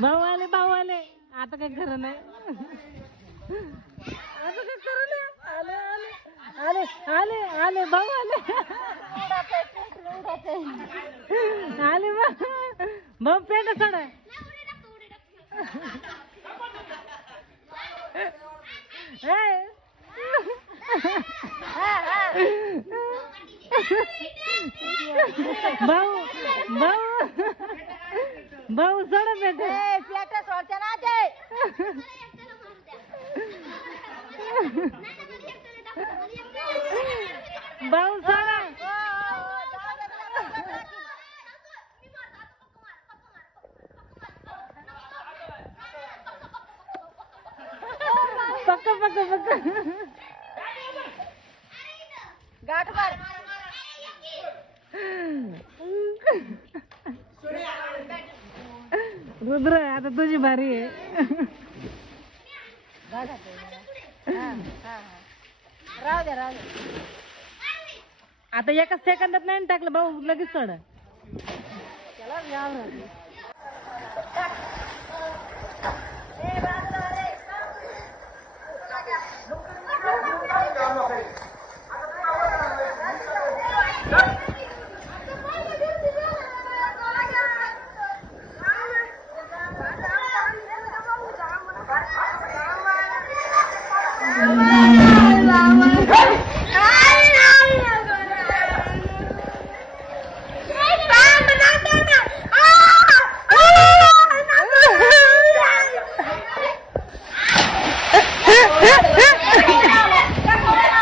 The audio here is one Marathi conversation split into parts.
भाऊ आले आता काय खरं नाही आता काय खरं नाही आले आले आले आले आले भाऊ आले आले भाऊ पेट सोड भाऊ भाऊ भाऊ सोड पेट सोडते ना ते भाऊ सोडा पक्का पक्का पक्का गाठ मार रुद्र आता तुझी बारी आहे राहू दे आता एका सेकंदात नाही टाकलं भाऊ लगेच सोड त्याला घ्यावं लागेल.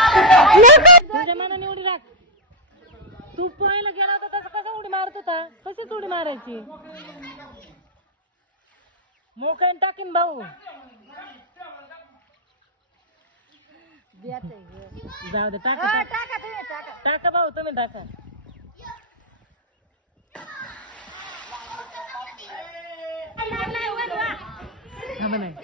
तुझ्या मनाने उडी टाक तू पोहायला गेला होता तसं कसं उडी मारत होता कशीच उडी मारायची मोकळ्याने टाकीन भाऊ जाऊ दे टाका टाका तुम्ही टाका टाका भाऊ तुम्ही टाका थांबा नाही